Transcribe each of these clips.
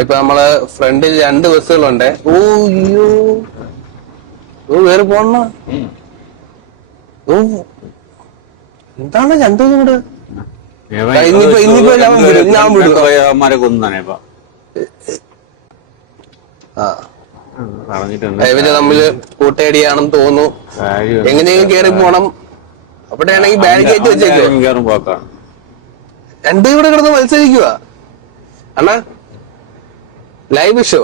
ഇപ്പൊ നമ്മളെ ഫ്രണ്ടിൽ 2 ബസ്സുകളുണ്ട്. ഓ അയ്യോ, ഓ വേറെ പോണ. ഓ എന്താണ് 2 കൂടെ? ഇന്നിപ്പോ ഞാൻ വിടും. ഇവര് തമ്മില് കൂട്ടയടിയാണെന്ന് തോന്നുന്നു. എങ്ങനെയെങ്കിലും കേറി പോണം. അവിടെയാണെങ്കിൽ ബാരിക്കേറ്റ് വെച്ചേക്കോ. 2 ഇവിടെ കിടന്ന് മത്സരിക്കുക അണ്ണാ. Live show.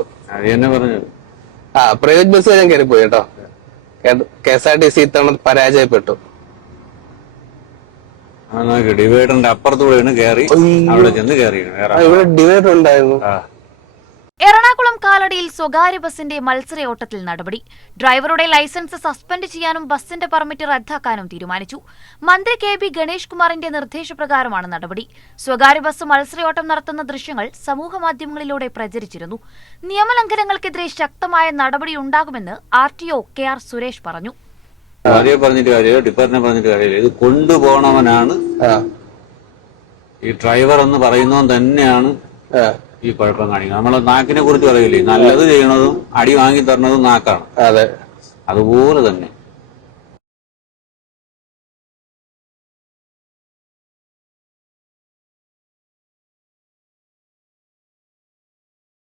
പ്രൈവറ്റ് ബസ് ഞാൻ കയറിപ്പോയി കേട്ടോ. KSRTC ഇത്തവണ പരാജയപ്പെട്ടു. ഡിവൈഡറിന്റെ അപ്പുറത്തൂടെയാണ് കയറി അവിടെ ചെന്ന് കയറി. ഇവിടെ ഡിവൈഡർ ഉണ്ടായിരുന്നു. എറണാകുളം കാലടിയിൽ സ്വകാര്യ ബസിന്റെ മത്സരയോട്ടത്തിൽ നടപടി. ഡ്രൈവറുടെ ലൈസൻസ് സസ്പെൻഡ് ചെയ്യാനും ബസിന്റെ പെർമിറ്റ് റദ്ദാക്കാനും തീരുമാനിച്ചു. മന്ത്രി KB ഗണേഷ് കുമാറിന്റെ നിർദ്ദേശപ്രകാരമാണ് നടപടി. സ്വകാര്യ ബസ് മത്സരയോട്ടം നടത്തുന്ന ദൃശ്യങ്ങൾ സമൂഹമാധ്യമങ്ങളിലൂടെ പ്രചരിച്ചിരുന്നു. നിയമലംഘനങ്ങൾക്കെതിരെ ശക്തമായ നടപടിയുണ്ടാകുമെന്ന് RTO KR സുരേഷ് പറഞ്ഞു. പറഞ്ഞിട്ട് കാര്യമില്ല, ഡിപ്പാർട്ട്മെന്റ് പറഞ്ഞിട്ട് കാര്യമില്ല. ഇത് കൊണ്ടുപോകണവനാണ് ഈ ഡ്രൈവർ എന്ന് പറയുന്നവൻ തന്നെയാണ് ഈ കുഴപ്പം കാണിക്കുന്നത്. നമ്മളെ നാക്കിനെ കുറിച്ച് പറയില്ലേ, നല്ലത് ചെയ്യണതും അടി വാങ്ങി തരണതും നാക്കാണ്. അതുപോലെ തന്നെ